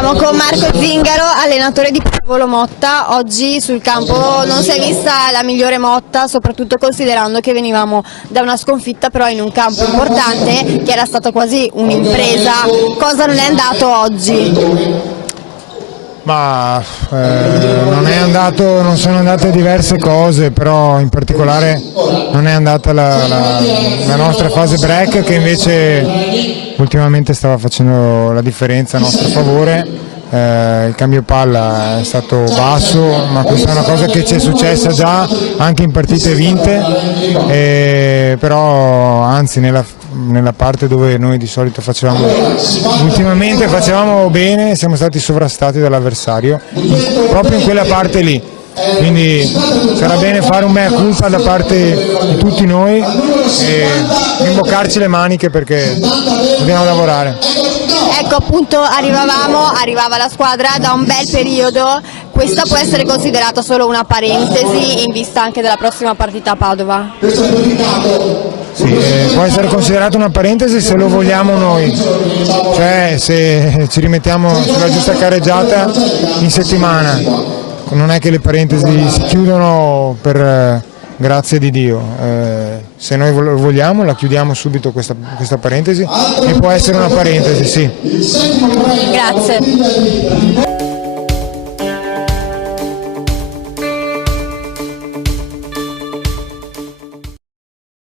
Siamo con Marco Zingaro, allenatore di Pallavolo Motta. Oggi sul campo non si è vista la migliore Motta, soprattutto considerando che venivamo da una sconfitta però in un campo importante che era stata quasi un'impresa. Cosa non è andato oggi? Ma non sono andate diverse cose, però in particolare non è andata la nostra fase break, che invece ultimamente stava facendo la differenza a nostro favore. Il cambio palla è stato basso, ma questa è una cosa che ci è successa già anche in partite vinte, però anzi nella parte dove noi di solito ultimamente facevamo bene, siamo stati sovrastati dall'avversario proprio in quella parte lì, quindi sarà bene fare un mea culpa da parte di tutti noi e imboccarci le maniche perché dobbiamo lavorare. Ecco, appunto arrivava la squadra da un bel periodo. Questa può essere considerata solo una parentesi in vista anche della prossima partita a Padova? Sì, può essere considerata una parentesi se lo vogliamo noi, cioè se ci rimettiamo sulla giusta carreggiata in settimana. Non è che le parentesi si chiudono per grazia di Dio, se noi vogliamo la chiudiamo subito questa parentesi, e può essere una parentesi, sì. Grazie.